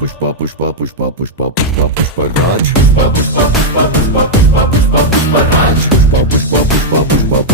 Pushpa Pushpa Pushpa Pushpa Pushpa Pushparaj Pushpa Pushpa Pushpa Pushpa Pushpa Pushpa Pushparaj Pushpa Pushpa Pushpa Pushpa